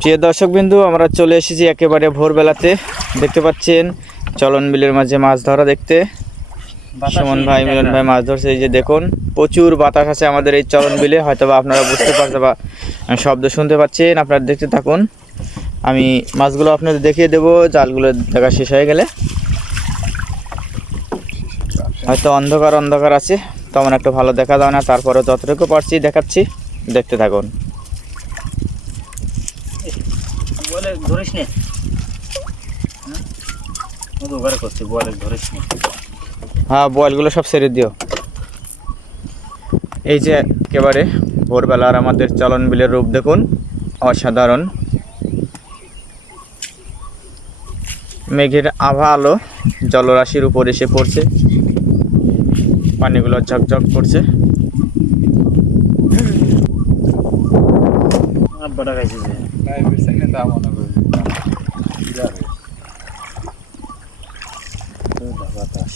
প্রিয় দর্শক বিন্দু আমরা চলে এসেছি একেবারে ভোরবেলাতে। দেখতে পাচ্ছেন চলন বিলের মাঝে মাছ ধরা দেখতে। সুমন ভাই মিলন ভাই মাছ ধরছে এই যে দেখুন প্রচুর বাতাস আছে আমাদের এই চলন বিলে হয়তো বা আপনারা বুঝতে পারছেন বা শব্দ শুনতে পাচ্ছেন আপনারা দেখতে থাকুন। আমি মাছগুলো আপনাদের দেখিয়ে দেবো জালগুলো দেখা শেষ হয়ে গেলে। হয়তো অন্ধকার অন্ধকার আছে তেমন একটা ভালো দেখা যায় না তারপরে যতটুকু পারছি দেখাচ্ছি দেখতে থাকুন। বলে ধরিস নে। ঘরে করছি বলে ধরিস নে। হ্যাঁ বয়েলগুলো সব ছেড়ে দিও। এই যে একেবারে ভোরবেলার আমাদের চলন বিলের রূপ দেখুন অসাধারণ। মেঘের আভা আলো জলরাশির উপর এসে পড়ছে। পানিগুলো ঝকঝক করছে। আব্বাটা খাইছি যে বাতাস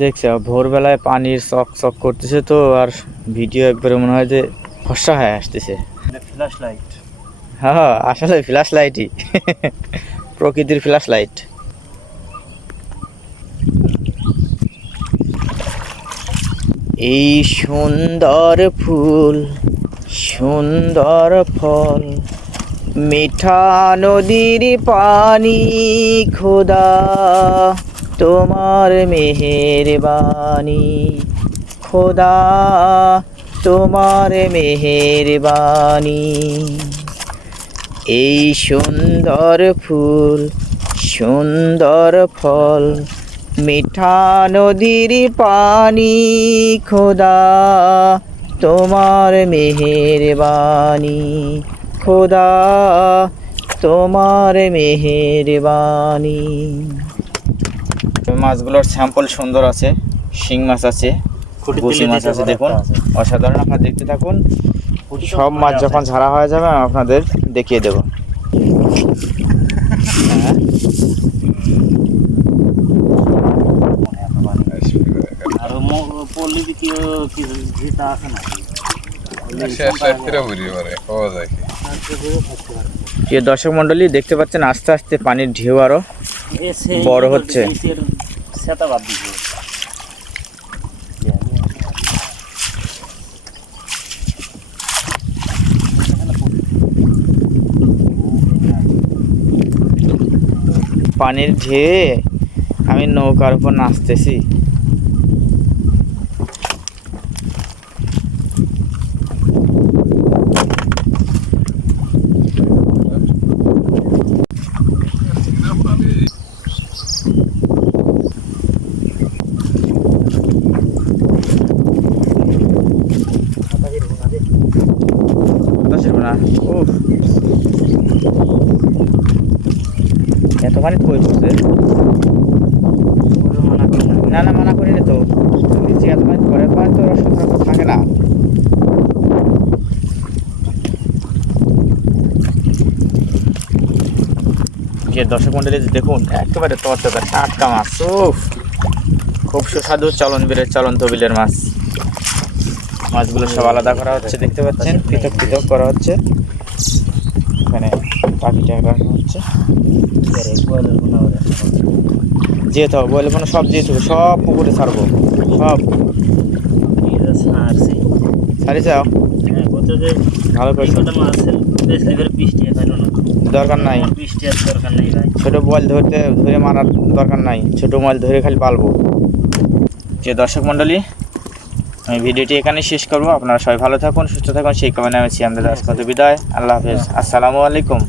দেখছে ভোরবেলায় পানির চক চক করতেছে তো আর ভিডিও একবারে মনে হয় যে ফর্সা হয়ে আসতেছে। ফ্ল্যাশ লাইট হ্যাঁ আসলে ফ্ল্যাশ লাইটই প্রকৃতির ফ্ল্যাশ লাইট এই সুন্দর ফুল সুন্দর ফল মিঠা নদীর পানি খোদা। তোমার মেহেরবানি। খোদা, তোমার মেহেরবানি। এই সুন্দর ফুল, সুন্দর ফল, মিঠা নদীর পানি। খোদা, তোমার মেহেরবানি। খোদা, তোমার মেহেরবানি। মাছগুলোর স্যাম্পল সুন্দর আছে শিং মাছ আছে গুছি মাছ আছে দেখুন। অসাধারণ আপনারা দেখতে থাকুন। সব মাছ যখন ঝাড়া হয়ে যাবে আমি আপনাদের দেখিয়ে দেব। হ্যাঁ, আছে না প্রিয় দর্শক মণ্ডলী দেখতে পাচ্ছেন আস্তে আস্তে পানির ঢেউ আরও বড় হচ্ছে। পানির ঢেউয়ে আমি নৌকার উপর নাচতেছি কথা ছিল না উফ এত পানি কই ঢুকছে করি না না, মানা করি না তো। নিচে এত পানি পরে পানি তো সতর্ক থাকে না। যে দর্শক মন্ডলী, দেখুন, একেবারে তরতাজা টাটকা মাছ। উফ, খুব সুস্বাদু চলন বিলের চলন্ত বিলের মাছ। মাছগুলো সব আলাদা করা হচ্ছে, দেখতে পাচ্ছেন? পৃথক পৃথক করা হচ্ছে। এখানে পাখিটা রাখা হচ্ছে। যেতে হবে, বলে কোনো সব দিয়ে দেবো সব পুকুরে ছাড়বো। সব। ছাড়ি যে ভালো করে দরকার নাই। ছোট বল ধরতে, ধরে মারার দরকার নাই। ছোট মাল ধরে খালি পালবো। যে দর্শক মণ্ডলী আমি ভিডিওটি এখানে শেষ করব। আপনারা সবাই ভালো থাকুন, সুস্থ থাকুন। সেই কামনা আমি সিয়ামদাদ আজকে বিদায়। আল্লাহ হাফেজ। আসসালামু আলাইকুম।